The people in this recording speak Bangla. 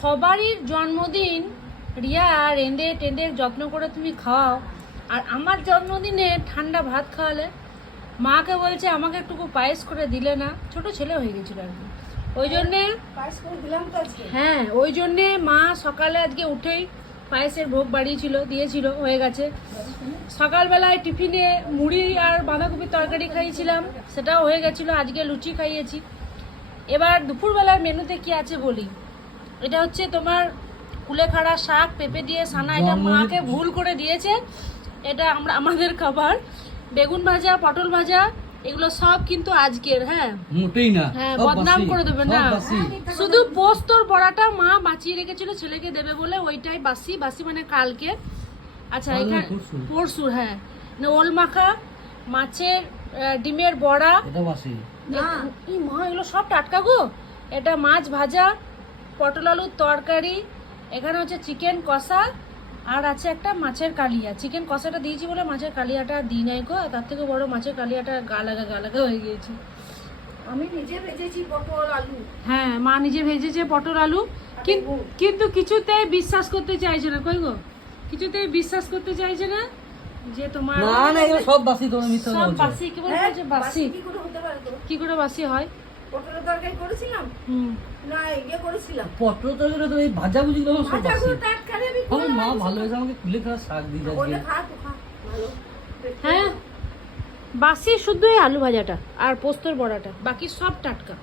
সবারই জন্মদিন রিয়া রেঁধে টেঁধে যত্ন করে তুমি খাওয়াও, আর আমার জন্মদিনে ঠান্ডা ভাত খাওয়ালে। মাকে বলছে আমাকে একটু পায়েস করে দিলে না, ছোট ছেলে হয়ে গেছিল আর কি, ওই জন্যে হ্যাঁ ওই জন্যে মা সকালে আজকে উঠেই পায়েসের ভোগ বাড়িয়েছিল, দিয়েছিল, হয়ে গেছে। সকালবেলায় টিফিনে মুড়ি আর বাঁধাকপির তরকারি খাইয়েছিলাম, সেটাও হয়ে গেছিলো। আজকে লুচি খাইয়েছি। এবার দুপুরবেলার মেনুতে কি আছে বলি। এটা হচ্ছে তোমার কুলেখাড়া শাক পেঁপে দিয়ে সানা, এটা মাকে ভুল করে দিয়েছে, এটা আমাদের খাবার। বেগুন ভাজা, পটল ভাজা, এগুলো সব কিন্তু আজকের। হ্যাঁ মোটেই না, হ্যাঁ বদনাম করে দেবে না। শুধু পোস্তর বড়াটা মা বাঁচিয়ে রেখেছিল ছেলেকে দেবে বলে, ওইটাই বাসি। বাসি মানে কালকে। আচ্ছা এখানে পরশু, হ্যাঁ ওল মাখা, মাছের ডিমের বড়া, এটা বাসি না এই মা এগুলো সব টাটকা গো। এটা মাছ ভাজা, পটল আলুর তরকারি, এখানে হচ্ছে চিকেন কষা, আর আছে একটা মাছের কালিয়া। চিকেন কষাটা দিয়েছি বলে মাছের কালিয়াটা দিই নাই গো, তার থেকে বড় মাছের কালিয়াটা গা লাগা হয়ে গিয়েছে। আমি নিজে ভেজেছি পটল আলু। হ্যাঁ মা নিজে ভেজেছে পটল আলু, কিন্তু কিছুতেই বিশ্বাস করতে চাইছে না। কই গো, কিছুতেই বিশ্বাস করতে চাইছে না যে তোমার না না এগুলো সব বাসি, তোমরা মিথ্যা সব বলছো। বাসি। কি বলছো বাসি? কি করে হতে পারে তো? কি করে বাসি হয়? পটলের তরকারি করেছিলাম না, ইয়ে করেছিলাম পটল তরকারি তো এই ভাজা ভুজি গুলো সব ভাজা বাসি। গুলো টাটকা রে, আমি আমার মা ভালো হয়েছে, আমাকে কুলে খাওয়া শাক দিয়ে বলে যাচ্ছে। খা তো খা ভালো। হ্যাঁ বাসি শুধু এই আলু ভাজাটা আর পোস্তর বড়াটা, বাকি সব টাটকা।